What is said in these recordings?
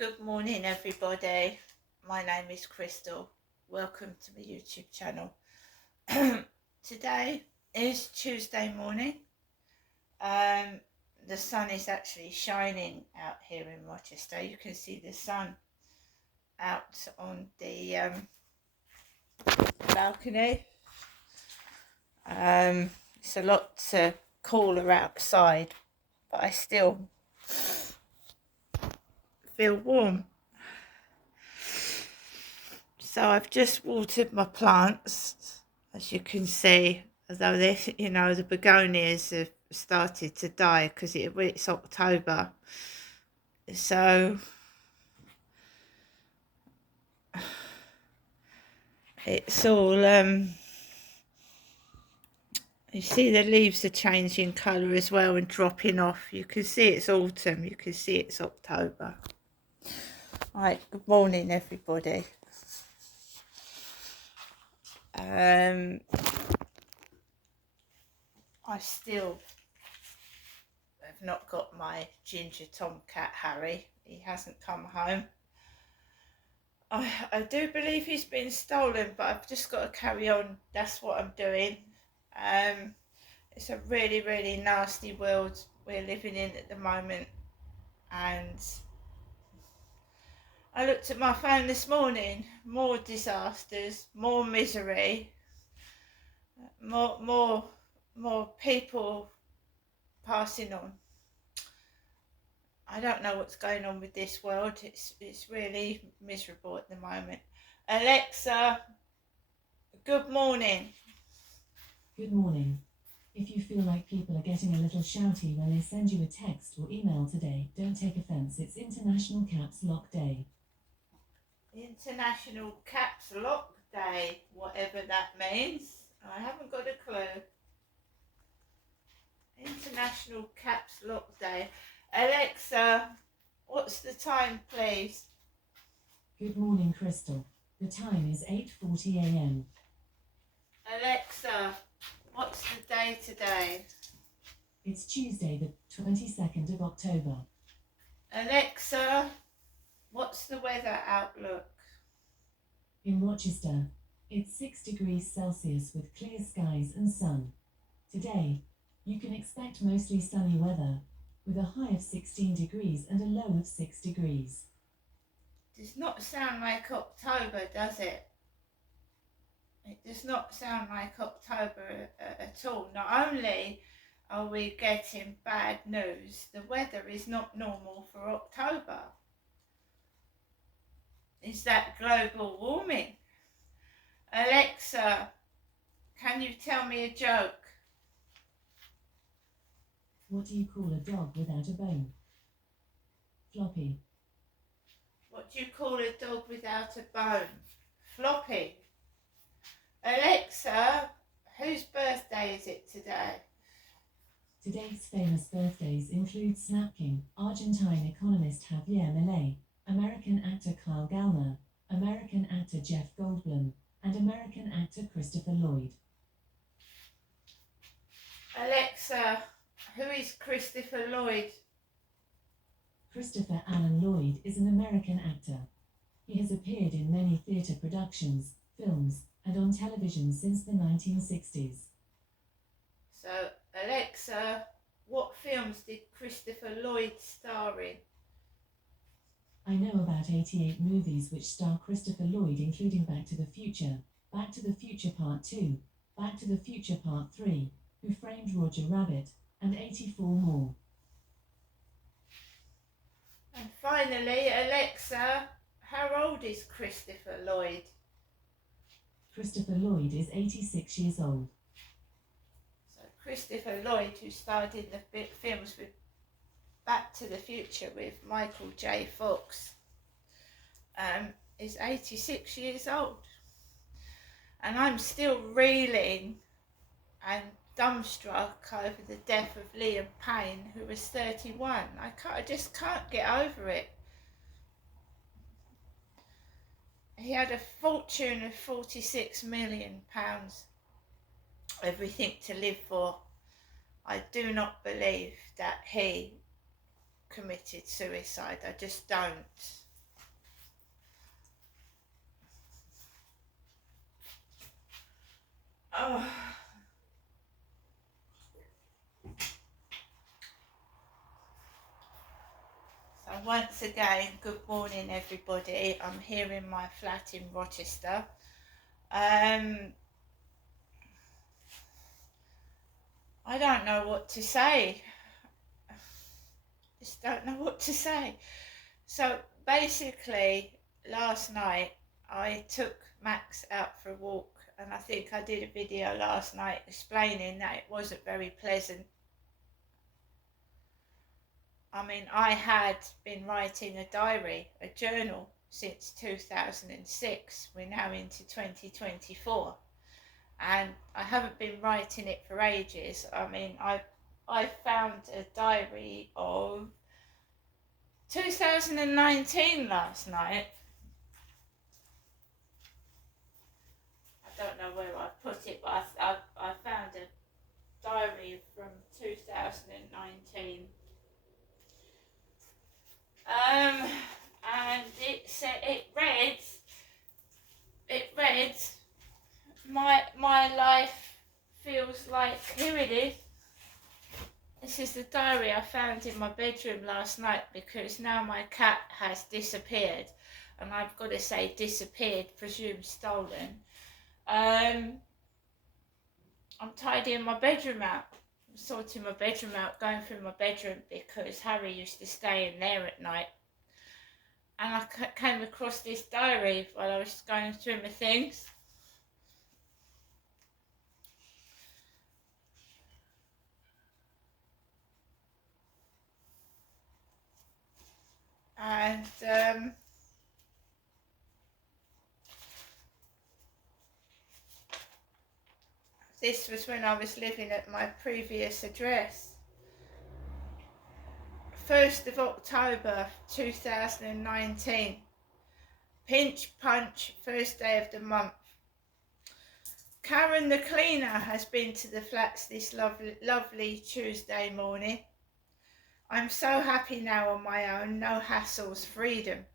Good morning, everybody. My name is Crystal. Welcome to my YouTube channel. Today is Tuesday morning. The sun is actually shining out here in Rochester. You can see the sun out on the balcony. It's a lot cooler outside, but I still feel warm. So I've just watered my plants, as you can see, although the begonias have started to die because it's October. So it's all, you see the leaves are changing colour as well and dropping off. You can see it's autumn, you can see it's October. Right, good morning everybody. I still have not got my ginger tomcat Harry. He hasn't come home. I do believe he's been stolen, but I've just got to carry on. That's what I'm doing. It's a really, really nasty world we're living in at the moment, and I looked at my phone this morning. More disasters, more misery, more people passing on. I don't know what's going on with this world. It's really miserable at the moment. Alexa, good morning. Good morning. If you feel like people are getting a little shouty when they send you a text or email today, don't take offense. It's International Caps Lock Day. International Caps Lock Day, whatever that means. I haven't got a clue. International Caps Lock Day. Alexa, what's the time, please? Good morning, Crystal. The time is 8:40 a.m. Alexa, what's the day today? It's Tuesday, the 22nd of October. Alexa, what's the weather outlook? In Rochester, it's 6 degrees Celsius with clear skies and sun. Today, you can expect mostly sunny weather, with a high of 16 degrees and a low of 6 degrees. Does not sound like October, does it? It does not sound like October at all. Not only are we getting bad news, the weather is not normal for October. Is that global warming? Alexa, can you tell me a joke? What do you call a dog without a bone? Floppy. What do you call a dog without a bone? Floppy. Alexa, whose birthday is it today? Today's famous birthdays include Snap King, Argentine economist Javier Milei, American actor Kyle Gallner, American actor Jeff Goldblum, and American actor Christopher Lloyd. Alexa, who is Christopher Lloyd? Christopher Allen Lloyd is an American actor. He has appeared in many theatre productions, films, and on television since the 1960s. So, Alexa, what films did Christopher Lloyd star in? I know about 88 movies which star Christopher Lloyd, including Back to the Future, Back to the Future Part 2, Back to the Future Part 3, Who Framed Roger Rabbit, and 84 more. And finally, Alexa, how old is Christopher Lloyd? Christopher Lloyd is 86 years old. So Christopher Lloyd, who starred in the films with Back to the Future with Michael J. Fox, is 86 years old. And I'm still reeling and dumbstruck over the death of Liam Payne, who was 31. I just can't get over it. He had a fortune of £46 million, everything to live for. I do not believe that he committed suicide. I just don't. Oh. So once again, good morning everybody. I'm here in my flat in Rochester. I don't know what to say. Just don't know what to say. So basically, last night I took Max out for a walk, and I think I did a video last night explaining that it wasn't very pleasant. I mean, I had been writing a diary, a journal, since 2006. We're now into 2024, and I haven't been writing it for ages. I mean, I found a diary of 2019 last night. I don't know where I put it, but I found a diary from 2019. And it read, my life feels like, here it is. This is the diary I found in my bedroom last night, because now my cat has disappeared, and I've got to say disappeared, presumed stolen. I'm tidying my bedroom out, sorting my bedroom out, going through my bedroom, because Harry used to stay in there at night. And I came across this diary while I was going through my things. And this was when I was living at my previous address. 1st of October 2019. Pinch punch, first day of the month. Karen the cleaner has been to the flats this lovely Tuesday morning. I'm so happy now on my own, no hassles, freedom.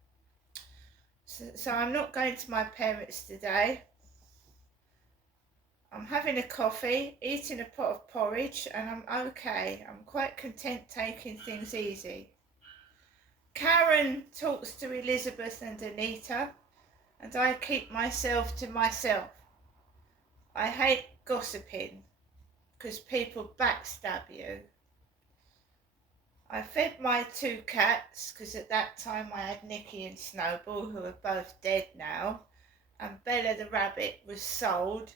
So I'm not going to my parents today. I'm having a coffee, eating a pot of porridge, and I'm okay. I'm quite content taking things easy. Karen talks to Elizabeth and Anita, and I keep myself to myself. I hate gossiping, because people backstab you. I fed my 2 cats, because at that time I had Nicky and Snowball, who are both dead now, and Bella the rabbit was sold,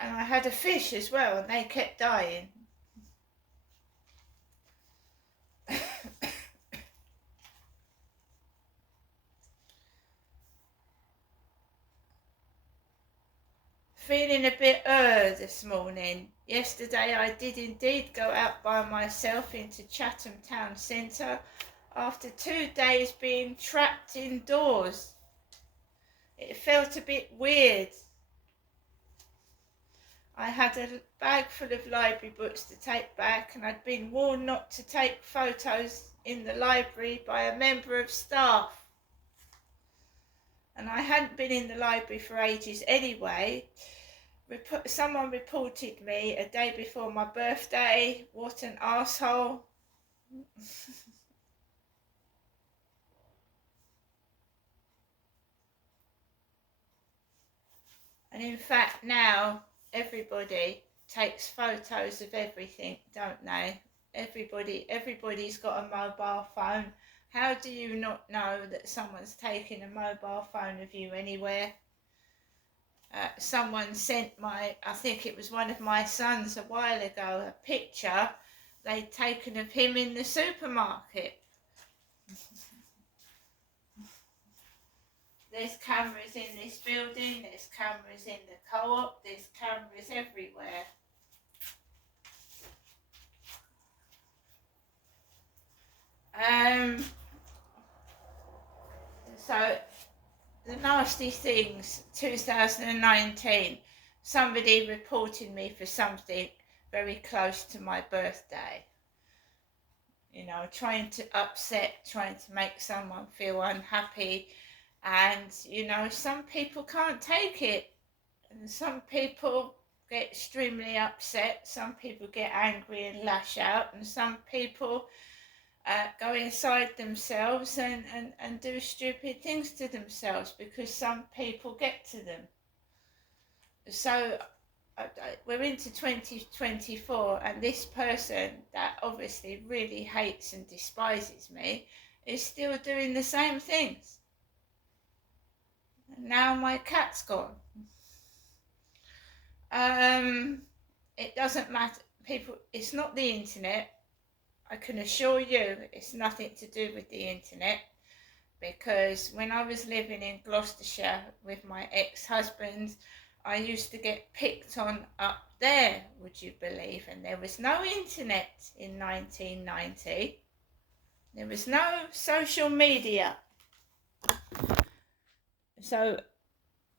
and I had a fish as well, and they kept dying. Feeling a bit this morning. Yesterday I did indeed go out by myself into Chatham Town Centre after 2 days being trapped indoors. It felt a bit weird. I had a bag full of library books to take back, and I'd been warned not to take photos in the library by a member of staff. And I hadn't been in the library for ages anyway. Someone reported me a day before my birthday. What an arsehole. And in fact now everybody takes photos of everything, don't they? Everybody's got a mobile phone. How do you not know that someone's taking a mobile phone of you anywhere? Someone sent I think it was one of my sons a while ago, a picture they'd taken of him in the supermarket. There's cameras in this building, there's cameras in the co-op, there's cameras everywhere. So the nasty things, 2019, somebody reported me for something very close to my birthday. You know, trying to make someone feel unhappy. And, you know, some people can't take it. And some people get extremely upset, some people get angry and lash out, and some people go inside themselves and do stupid things to themselves because some people get to them. So we're into 2024, and this person that obviously really hates and despises me is still doing the same things. And now my cat's gone. It doesn't matter, people, it's not the internet. I can assure you it's nothing to do with the internet, because when I was living in Gloucestershire with my ex-husband, I used to get picked on up there, would you believe? And there was no internet in 1990. There was no social media. So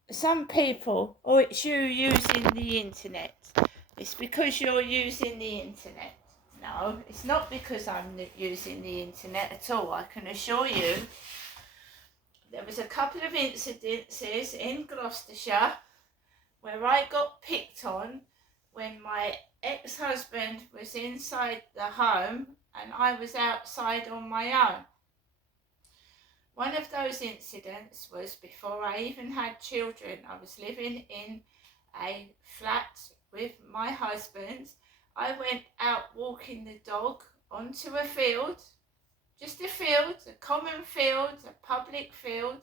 some people, oh, it's you using the internet. It's because you're using the internet. No, it's not because I'm using the internet at all. I can assure you there was a couple of incidences in Gloucestershire where I got picked on when my ex-husband was inside the home and I was outside on my own. One of those incidents was before I even had children. I was living in a flat with my husband. I went out walking the dog onto a field, just a field, a common field, a public field,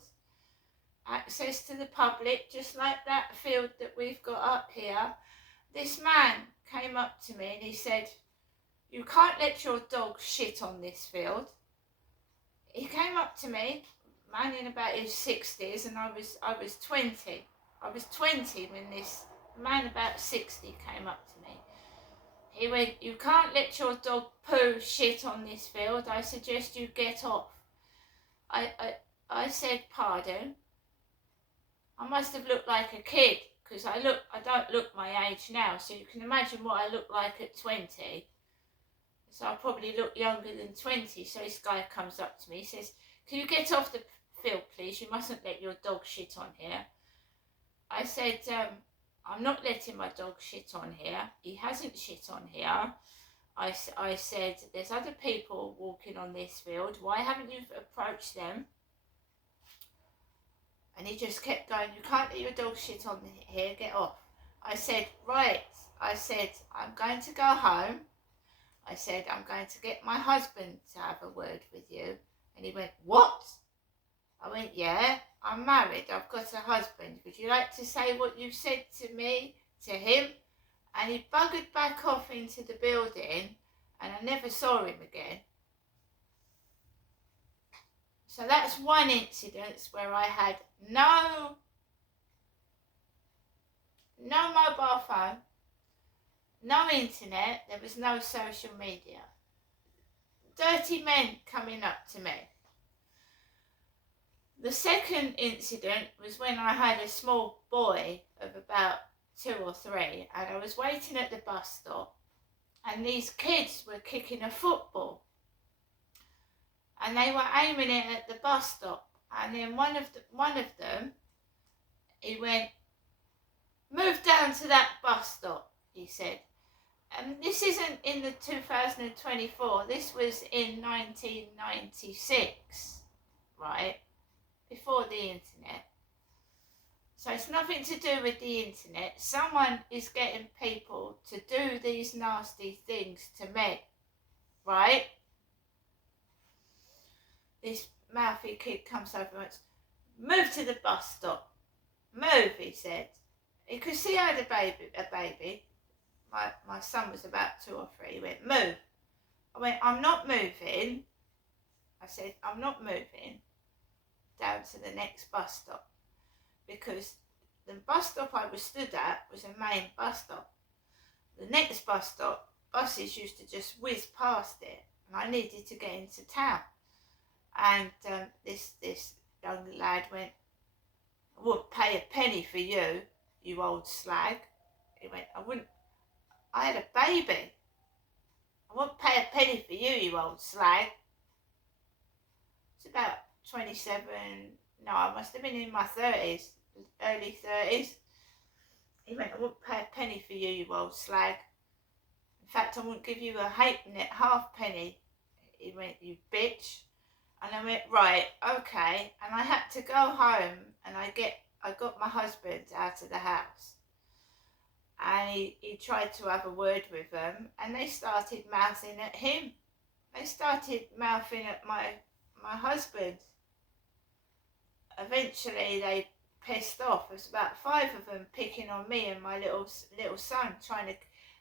access to the public, just like that field that we've got up here. This man came up to me and he said, "You can't let your dog shit on this field." He came up to me, man in about his 60s, and I was 20. I was 20 when this man about 60 came up to me. He went, "You can't let your dog poo shit on this field. I suggest you get off." I said, "Pardon?" I must have looked like a kid, because I don't look my age now, so you can imagine what I look like at 20. So I probably look younger than 20. So this guy comes up to me, he says, "Can you get off the field, please? You mustn't let your dog shit on here." I said, "I'm not letting my dog shit on here. He hasn't shit on here." I said, "There's other people walking on this field. Why haven't you approached them?" And he just kept going, "You can't let your dog shit on here, get off." I said, "Right." I said, "I'm going to go home." I said, "I'm going to get my husband to have a word with you." And he went, "What?" I went, "Yeah, I'm married. I've got a husband. Would you like to say what you said to me, to him?" And he buggered back off into the building, and I never saw him again. So that's one incident where I had no mobile phone, no internet, there was no social media. Dirty men coming up to me. The second incident was when I had a small boy of about 2 or 3, and I was waiting at the bus stop, and these kids were kicking a football, and they were aiming it at the bus stop, and then one of them, he went, "Move down to that bus stop," he said. And this isn't in the 2024, this was in 1996, right? Before the internet. So it's nothing to do with the internet. Someone is getting people to do these nasty things to men, right? This mouthy kid comes over and goes, "Move to the bus stop. Move," he said. He could see I had a baby. My son was about 2 or 3. He went, "Move." I went, "I'm not moving." I said, "I'm not moving down to the next bus stop," because the bus stop I was stood at was a main bus stop. The next bus stop, buses used to just whiz past it, and I needed to get into town. And this young lad went, "I wouldn't pay a penny for you, you old slag." He went, I had a baby. "I wouldn't pay a penny for you, you old slag." It's about 27, no, I must have been in my 30s, early 30s. He went, I wouldn't pay a penny for you, you old slag. In fact, I wouldn't give you a halfpenny. He went, you bitch. And I went, right, okay. And I had to go home and I got my husband out of the house. And he tried to have a word with them and they started mouthing at him. They started mouthing at my husband. Eventually they pissed off. There was about 5 of them picking on me and my little son,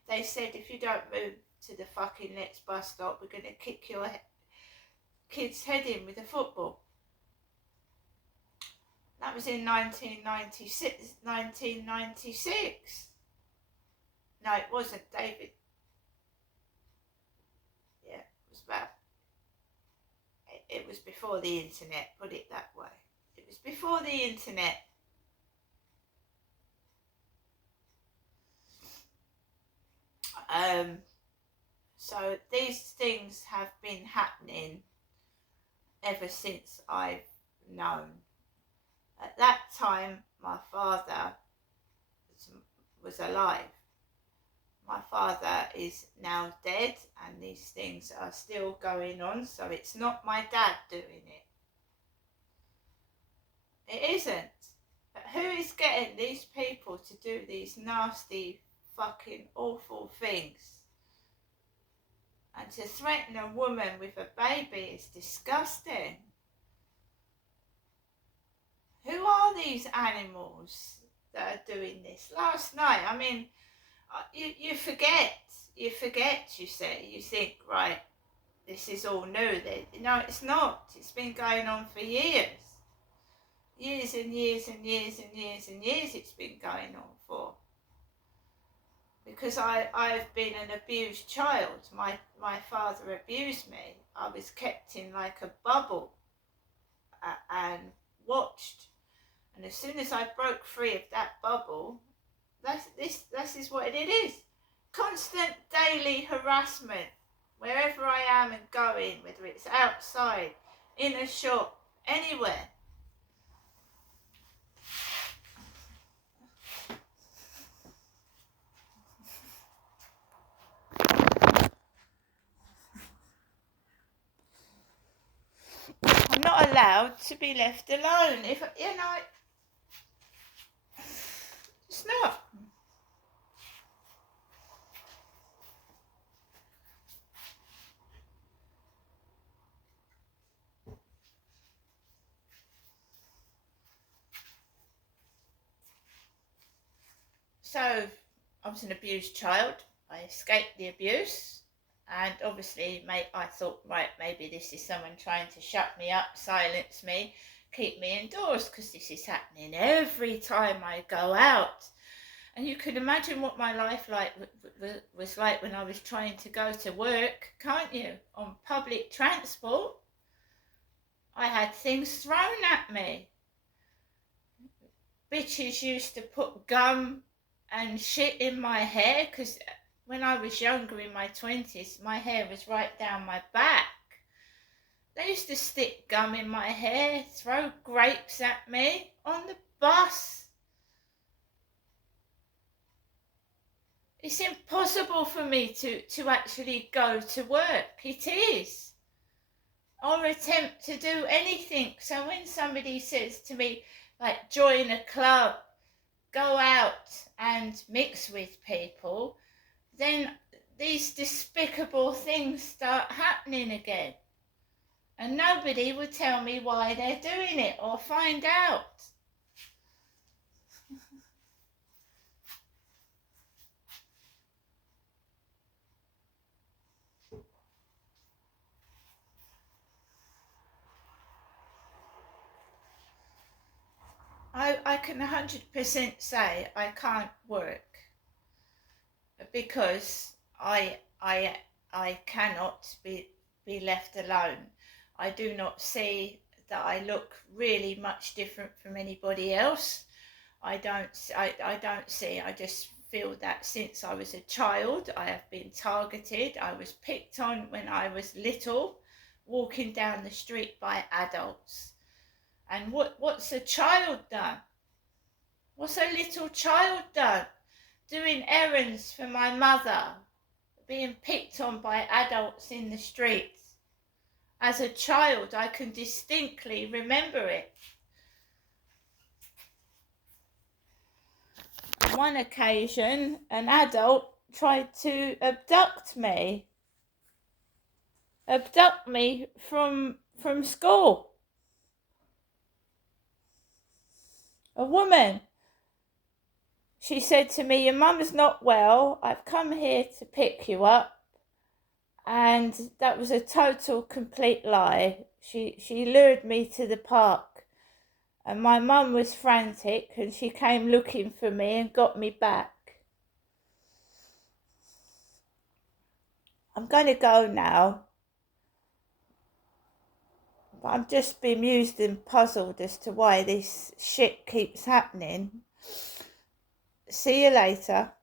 they said, if you don't move to the fucking next bus stop, we're going to kick your kid's head in with a football. That was in 1996. No, it wasn't, David. Yeah, it was before the internet, put it that way. It was before the internet. So these things have been happening ever since I've known. At that time, my father was alive. My father is now dead and these things are still going on, so it's not my dad doing it. It isn't. But who is getting these people to do these nasty, fucking awful things? And to threaten a woman with a baby is disgusting. Who are these animals that are doing this? Last night, I mean, you forget, you say, you think, right, this is all new. No, it's not. It's been going on for years. Years and years and years and years and years it's been going on for. Because I've been an abused child. My father abused me. I was kept in like a bubble and watched. And as soon as I broke free of that bubble, this is what it is. Constant daily harassment. Wherever I am and going, whether it's outside, in a shop, anywhere. I'm not allowed to be left alone. If it's not. So I was an abused child. I escaped the abuse. And obviously, I thought, right, maybe this is someone trying to shut me up, silence me, keep me indoors, because this is happening every time I go out. And you can imagine what my life was like when I was trying to go to work, can't you? On public transport. I had things thrown at me. Bitches used to put gum and shit in my hair, because when I was younger, in my 20s, my hair was right down my back. They used to stick gum in my hair, throw grapes at me on the bus. It's impossible for me to actually go to work. It is. Or attempt to do anything. So when somebody says to me, like, join a club, go out and mix with people, then these despicable things start happening again. And nobody would tell me why they're doing it or find out. I can 100% say I can't work because I cannot be left alone. I do not see that I look really much different from anybody else. I just feel that since I was a child, I have been targeted. I was picked on when I was little, walking down the street by adults. And what's a child done? What's a little child done? doing errands for my mother, being picked on by adults in the streets. As a child, I can distinctly remember it. On one occasion, an adult tried to abduct me from school. A woman. She said to me, "Your mum's not well. I've come here to pick you up." And that was a total, complete lie. She lured me to the park, and my mum was frantic, and she came looking for me and got me back. I'm going to go now, but I'm just bemused and puzzled as to why this shit keeps happening. See you later.